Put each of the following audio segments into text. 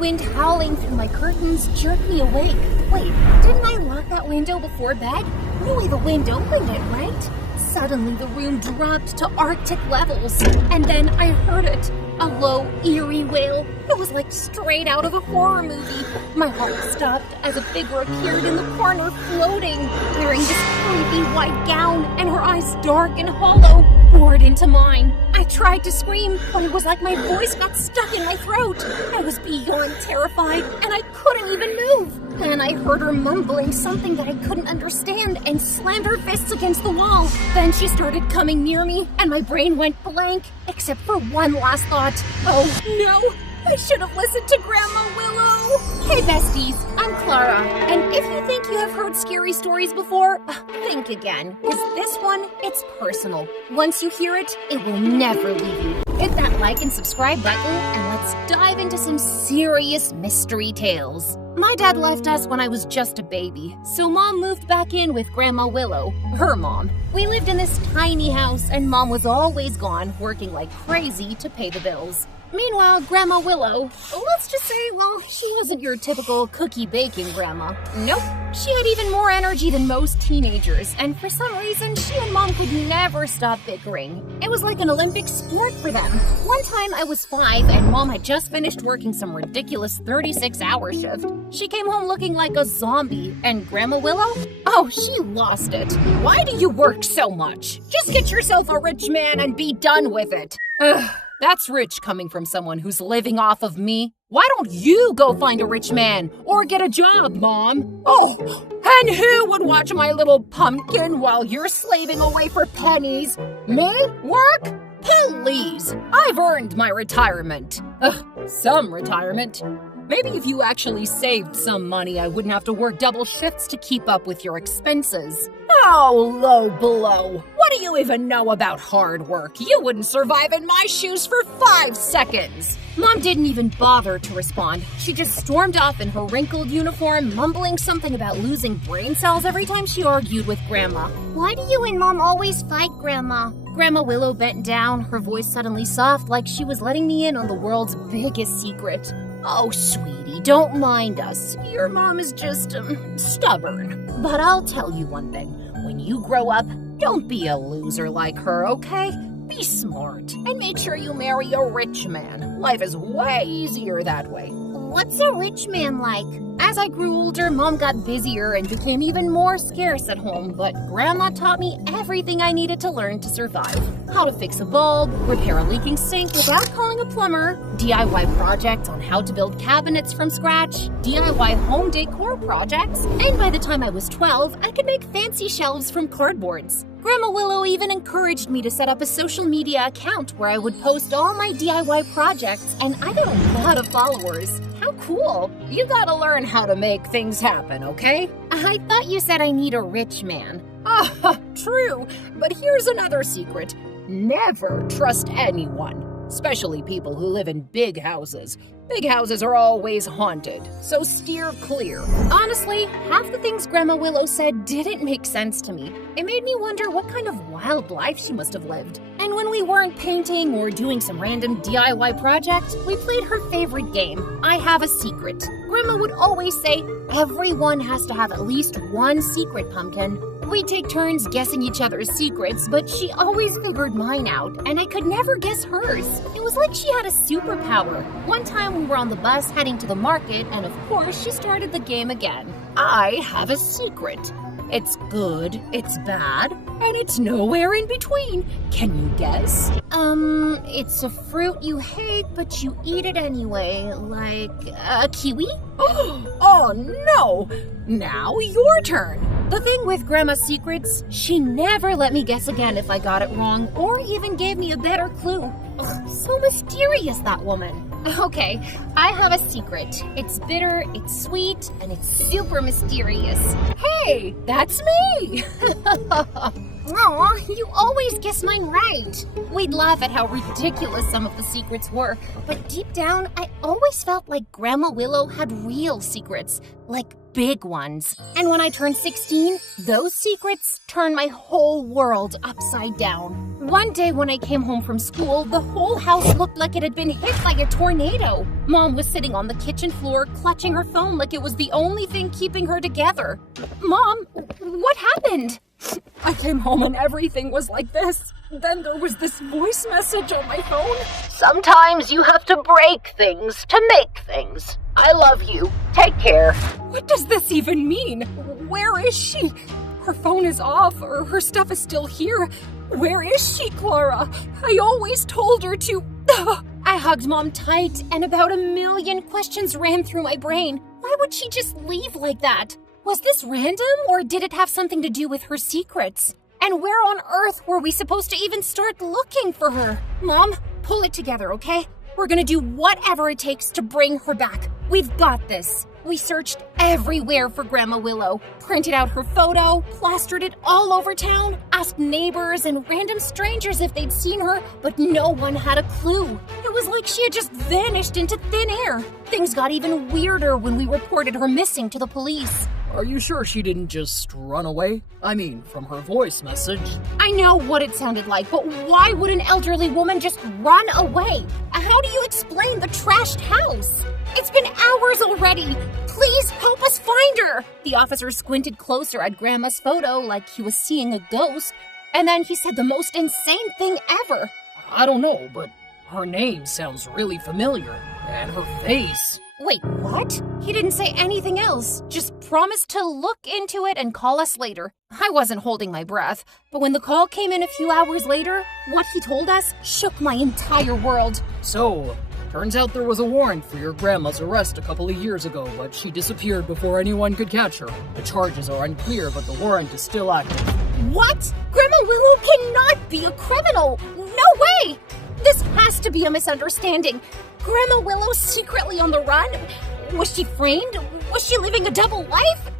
wind howling through my curtains jerked me awake. Wait, didn't I lock that window before bed? No, the wind opened it, right? Suddenly, the room dropped to Arctic levels, and then I heard it. A low, eerie wail. It was like straight out of a horror movie. My heart stopped as a figure appeared in the corner floating, wearing this creepy white gown, and her eyes dark and hollow, bored into mine. I tried to scream, but it was like my voice got stuck in my throat. I was beyond terrified, and I couldn't even move. And I heard her mumbling something that I couldn't understand and slammed her fists against the wall. Then she started coming near me, and my brain went blank, except for one last thought. Oh no, I should have listened to Grandma Willow. Hey besties, I'm Clara, and if you think you have heard scary stories before, think again, because this one, it's personal. Once you hear it, it will never leave you. Hit that like and subscribe button, and let's dive into some serious mystery tales. My dad left us when I was just a baby, so Mom moved back in with Grandma Willow, her mom. We lived in this tiny house, and Mom was always gone, working like crazy to pay the bills. Meanwhile, Grandma Willow, let's just say, well, she wasn't your typical cookie-baking grandma. Nope, she had even more energy than most teenagers, and for some reason, she and Mom could never stop bickering. It was like an Olympic sport for them. One time I was 5, and Mom had just finished working some ridiculous 36-hour shift. She came home looking like a zombie, and Grandma Willow? Oh, she lost it. Why do you work so much? Just get yourself a rich man and be done with it. Ugh. That's rich coming from someone who's living off of me. Why don't you go find a rich man or get a job, Mom? Oh, and who would watch my little pumpkin while you're slaving away for pennies? Me? Work? Please, I've earned my retirement. Some retirement. Maybe if you actually saved some money, I wouldn't have to work double shifts to keep up with your expenses. Oh, low blow. What do you even know about hard work? You wouldn't survive in my shoes for 5 seconds. Mom didn't even bother to respond. She just stormed off in her wrinkled uniform, mumbling something about losing brain cells every time she argued with Grandma. Why do you and Mom always fight, Grandma? Grandma Willow bent down, her voice suddenly soft, like she was letting me in on the world's biggest secret. Oh, sweetie, don't mind us. Your mom is just, stubborn. But I'll tell you one thing. When you grow up, don't be a loser like her, okay? Be smart and make sure you marry a rich man. Life is way easier that way. What's a rich man like? As I grew older, Mom got busier and became even more scarce at home, but Grandma taught me everything I needed to learn to survive. How to fix a bulb, repair a leaking sink without calling a plumber, DIY projects on how to build cabinets from scratch, DIY home decor projects, and by the time I was 12, I could make fancy shelves from cardboards. Grandma Willow even encouraged me to set up a social media account where I would post all my DIY projects, and I got a lot of followers. How cool. You gotta learn how to make things happen, okay? I thought you said I need a rich man. True, but here's another secret. Never trust anyone, especially people who live in big houses. Big houses are always haunted, so steer clear. Honestly, half the things Grandma Willow said didn't make sense to me. It made me wonder what kind of wild life she must have lived. And when we weren't painting or doing some random DIY project, we played her favorite game, I Have a Secret. Grandma would always say, everyone has to have at least one secret, Pumpkin. We'd take turns guessing each other's secrets, but she always figured mine out, and I could never guess hers. It was like she had a superpower. One time we were on the bus heading to the market, and of course she started the game again. I have a secret. It's good, it's bad, and it's nowhere in between. Can you guess? It's a fruit you hate, but you eat it anyway, like a kiwi? Oh no! Now your turn. The thing with Grandma's secrets, she never let me guess again if I got it wrong, or even gave me a better clue. Ugh, so mysterious, that woman. Okay, I have a secret. It's bitter, it's sweet, and it's super mysterious. Hey, that's me! Aw, you always guess mine right. We'd laugh at how ridiculous some of the secrets were, but deep down, I always felt like Grandma Willow had real secrets, like big ones. And when I turned 16, those secrets turned my whole world upside down. One day when I came home from school, the whole house looked like it had been hit by a tornado. Mom was sitting on the kitchen floor, clutching her phone like it was the only thing keeping her together. Mom, what happened? I came home and everything was like this. Then there was this voice message on my phone. Sometimes you have to break things to make things. I love you. Take care. What does this even mean? Where is she? Her phone is off, or her stuff is still here. Where is she, Clara? I always told her to... I hugged Mom tight, and about 1,000,000 questions ran through my brain. Why would she just leave like that? Was this random, or did it have something to do with her secrets? And where on earth were we supposed to even start looking for her? Mom, pull it together, okay? We're gonna do whatever it takes to bring her back. We've got this. We searched everywhere for Grandma Willow, printed out her photo, plastered it all over town, asked neighbors and random strangers if they'd seen her, but no one had a clue. It was like she had just vanished into thin air. Things got even weirder when we reported her missing to the police. Are you sure she didn't just run away? I mean, from her voice message. I know what it sounded like, but why would an elderly woman just run away? How do you explain the trashed house? It's been hours already. Please help us find her. The officer squinted closer at Grandma's photo like he was seeing a ghost, and then he said the most insane thing ever. I don't know, but her name sounds really familiar. And her face. Wait, what? He didn't say anything else, just promised to look into it and call us later. I wasn't holding my breath, but when the call came in a few hours later, what he told us shook my entire world. So, turns out there was a warrant for your grandma's arrest a couple of years ago, but she disappeared before anyone could catch her. The charges are unclear, but the warrant is still active. What? Grandma Willow cannot be a criminal! No way! This has to be a misunderstanding. Grandma Willow secretly on the run? Was she framed? Was she living a double life?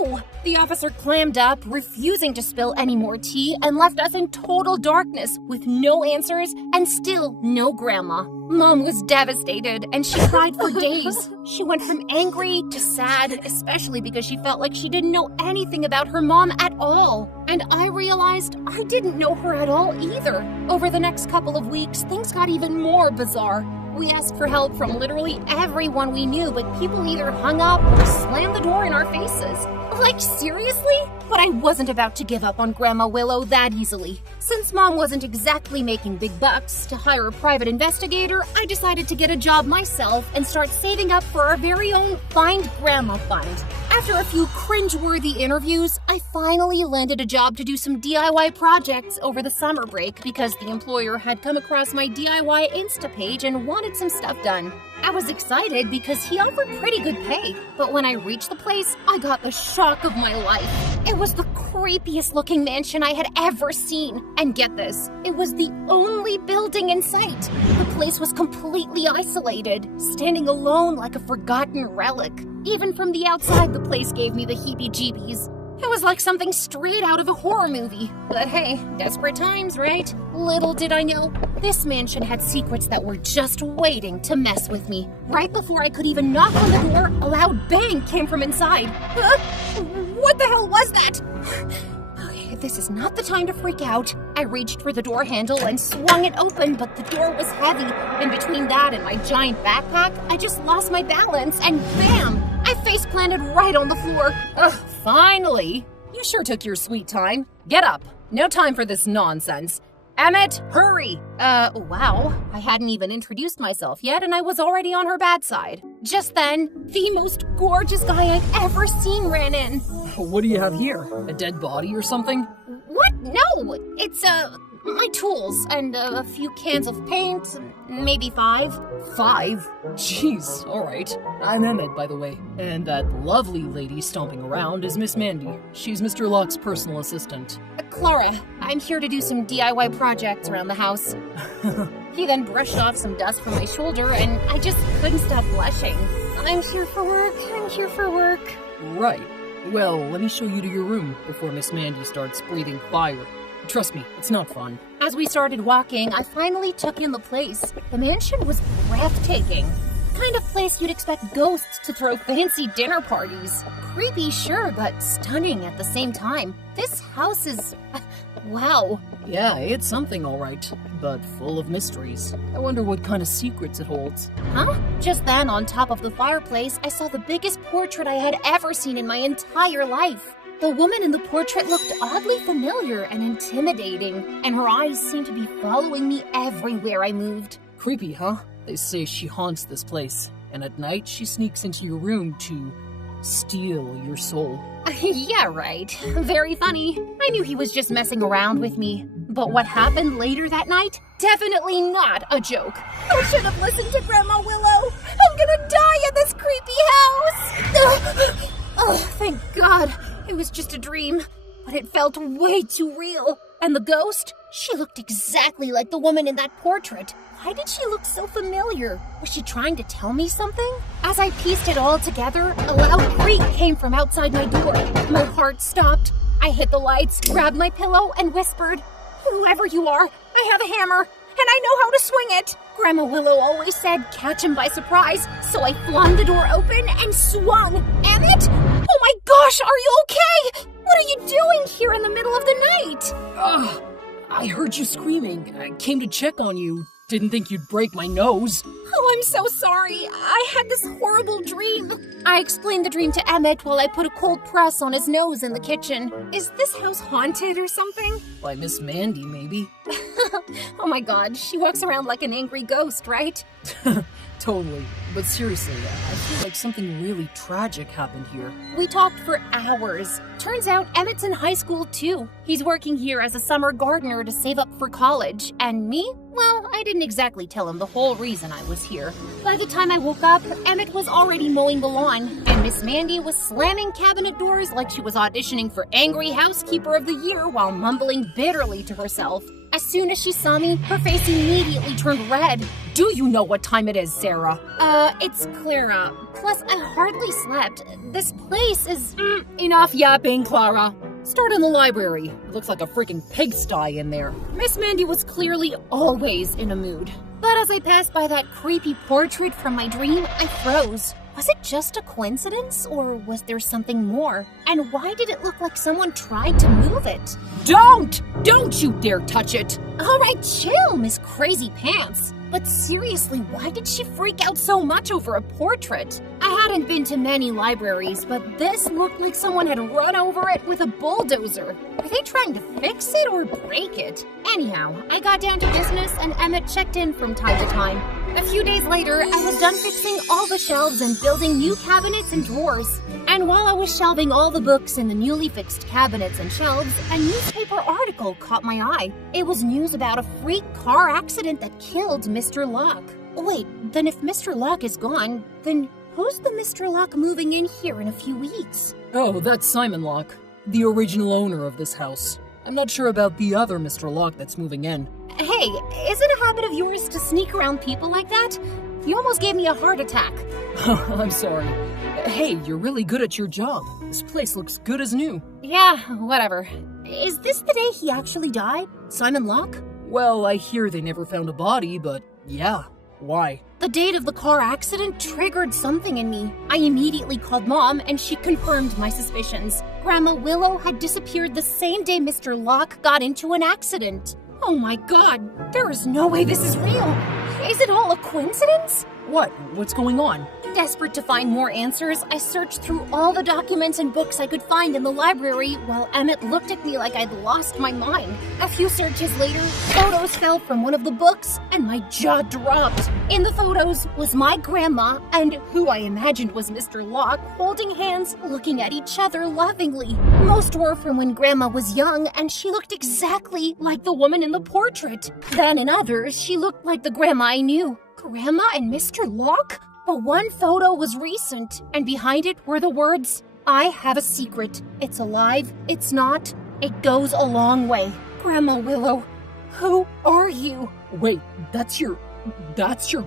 No! The officer clammed up, refusing to spill any more tea, and left us in total darkness with no answers and still no grandma. Mom was devastated, and she cried for days. She went from angry to sad, especially because she felt like she didn't know anything about her mom at all. And I realized I didn't know her at all either. Over the next couple of weeks, things got even more bizarre. We asked for help from literally everyone we knew, but people either hung up or slammed the door in our faces. Like, seriously? But I wasn't about to give up on Grandma Willow that easily. Since Mom wasn't exactly making big bucks to hire a private investigator, I decided to get a job myself and start saving up for our very own Find Grandma Fund. After a few cringe-worthy interviews, I finally landed a job to do some DIY projects over the summer break because the employer had come across my DIY Insta page and wanted some stuff done. I was excited because he offered pretty good pay, but when I reached the place, I got the shock of my life. It was the creepiest looking mansion I had ever seen. And get this, it was the only building in sight. The place was completely isolated, standing alone like a forgotten relic. Even from the outside, the place gave me the heebie-jeebies. It was like something straight out of a horror movie. But hey, desperate times, right? Little did I know, this mansion had secrets that were just waiting to mess with me. Right before I could even knock on the door, a loud bang came from inside. What the hell was that? Okay, this is not the time to freak out. I reached for the door handle and swung it open, but the door was heavy. And between that and my giant backpack, I just lost my balance and bam! I face planted right on the floor. Finally! You sure took your sweet time. Get up. No time for this nonsense. Emmett, hurry! Wow. I hadn't even introduced myself yet, and I was already on her bad side. Just then, the most gorgeous guy I've ever seen ran in. What do you have here? A dead body or something? What? No! It's, my tools and a few cans of paint, maybe 5. 5? Jeez, alright. I'm Emmett, by the way. And that lovely lady stomping around is Miss Mandy. She's Mr. Locke's personal assistant. Clara, I'm here to do some DIY projects around the house. He then brushed off some dust from my shoulder, and I just couldn't stop blushing. I'm here for work. I'm here for work. Right. Well, let me show you to your room before Miss Mandy starts breathing fire. Trust me, it's not fun. As we started walking, I finally took in the place. The mansion was breathtaking. The kind of place you'd expect ghosts to throw fancy dinner parties. Creepy, sure, but stunning at the same time. This house is... Wow. Yeah, it's something alright, but full of mysteries. I wonder what kind of secrets it holds. Huh? Just then, on top of the fireplace, I saw the biggest portrait I had ever seen in my entire life. The woman in the portrait looked oddly familiar and intimidating, and her eyes seemed to be following me everywhere I moved. Creepy, huh? They say she haunts this place, and at night she sneaks into your room to steal your soul. Yeah, right. Very funny. I knew he was just messing around with me. But what happened later that night? Definitely not a joke. I should have listened to Grandma Willow. I'm gonna die in this creepy house. Oh, thank God. It was just a dream. But it felt way too real. And the ghost? She looked exactly like the woman in that portrait. Why did she look so familiar? Was she trying to tell me something? As I pieced it all together, a loud creak came from outside my door. My heart stopped. I hit the lights, grabbed my pillow, and whispered, "Whoever you are, I have a hammer, and I know how to swing it." Grandma Willow always said, "Catch him by surprise," so I flung the door open and swung. Emmett? Oh my gosh, are you okay? What are you doing here in the middle of the night? Ugh, I heard you screaming. I came to check on you. Didn't think you'd break my nose. Oh, I'm so sorry. I had this horrible dream. I explained the dream to Emmett while I put a cold press on his nose in the kitchen. Is this house haunted or something? By Miss Mandy, maybe. Oh my God, she walks around like an angry ghost, right? Totally. But seriously, I feel like something really tragic happened here. We talked for hours. Turns out Emmett's in high school too. He's working here as a summer gardener to save up for college. And me? Well, I didn't exactly tell him the whole reason I was here. By the time I woke up, Emmett was already mowing the lawn, and Miss Mandy was slamming cabinet doors like she was auditioning for Angry Housekeeper of the Year while mumbling bitterly to herself. As soon as she saw me, her face immediately turned red. Do you know what time it is, Sarah? It's Clara. Plus, I hardly slept. This place is... Enough yapping, Clara. Start in the library. It looks like a freaking pigsty in there. Miss Mandy was clearly always in a mood. But as I passed by that creepy portrait from my dream, I froze. Was it just a coincidence, or was there something more? And why did it look like someone tried to move it? Don't! Don't you dare touch it! All right, chill, Miss Crazy Pants. But seriously, why did she freak out so much over a portrait? I hadn't been to many libraries, but this looked like someone had run over it with a bulldozer. Were they trying to fix it or break it? Anyhow, I got down to business and Emmett checked in from time to time. A few days later, I was done fixing all the shelves and building new cabinets and drawers. And while I was shelving all the books in the newly fixed cabinets and shelves, a newspaper article caught my eye. It was news about a freak car accident that killed Mr. Locke. Wait, then if Mr. Locke is gone, then who's the Mr. Locke moving in here in a few weeks? Oh, that's Simon Locke, the original owner of this house. I'm not sure about the other Mr. Locke that's moving in. Hey, is it a habit of yours to sneak around people like that? You almost gave me a heart attack. I'm sorry. Hey, you're really good at your job. This place looks good as new. Yeah, whatever. Is this the day he actually died? Simon Locke? Well, I hear they never found a body, but yeah. Why? The date of the car accident triggered something in me. I immediately called Mom, and she confirmed my suspicions. Grandma Willow had disappeared the same day Mr. Locke got into an accident. Oh my God, there is no way this is real. Is it all a coincidence? What? What's going on? Desperate to find more answers, I searched through all the documents and books I could find in the library while Emmett looked at me like I'd lost my mind. A few searches later, photos fell from one of the books and my jaw dropped. In the photos was my grandma and who I imagined was Mr. Locke holding hands, looking at each other lovingly. Most were from when Grandma was young and she looked exactly like the woman in the portrait. Then in others, she looked like the grandma I knew. Grandma and Mr. Locke? But one photo was recent, and behind it were the words, "I have a secret. It's alive, it's not, it goes a long way." Grandma Willow, who are you? Wait, that's your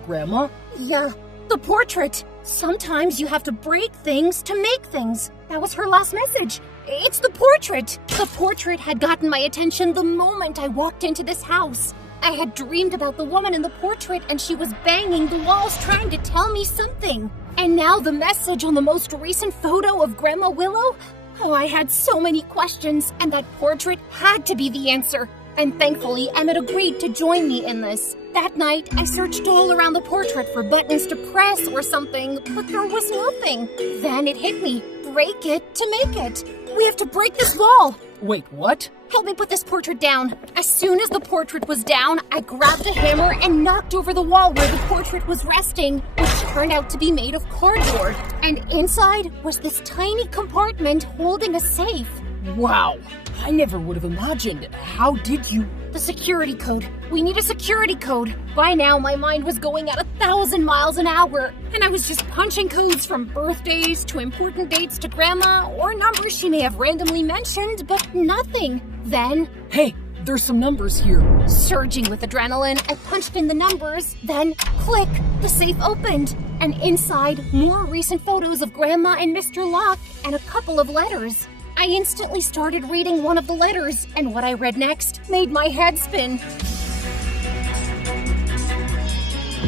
grandma? Yeah, the portrait. Sometimes you have to break things to make things. That was her last message. It's the portrait. The portrait had gotten my attention the moment I walked into this house. I had dreamed about the woman in the portrait and she was banging the walls trying to tell me something. And now the message on the most recent photo of Grandma Willow? Oh, I had so many questions, and that portrait had to be the answer. And thankfully, Emmett agreed to join me in this. That night, I searched all around the portrait for buttons to press or something, but there was nothing. Then it hit me. Break it to make it. We have to break this wall. Wait, what? Help me put this portrait down. As soon as the portrait was down, I grabbed a hammer and knocked over the wall where the portrait was resting, which turned out to be made of cardboard. And inside was this tiny compartment holding a safe. Wow, I never would have imagined. How did you? The security code. We need a security code. By now, my mind was going at 1,000 miles an hour, and I was just punching codes from birthdays to important dates to Grandma, or numbers she may have randomly mentioned, but nothing. Then, Hey, there's some numbers here. surging with adrenaline, I punched in the numbers, then click, the safe opened. And inside, more recent photos of Grandma and Mr. Locke, and a couple of letters. I instantly started reading one of the letters, and what I read next made my head spin.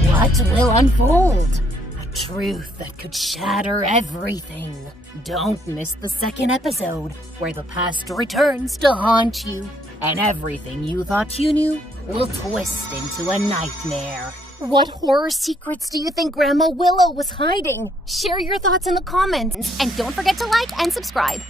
What will unfold? A truth that could shatter everything. Don't miss the second episode, where the past returns to haunt you, and everything you thought you knew will twist into a nightmare. What horror secrets do you think Grandma Willow was hiding? Share your thoughts in the comments, and don't forget to like and subscribe.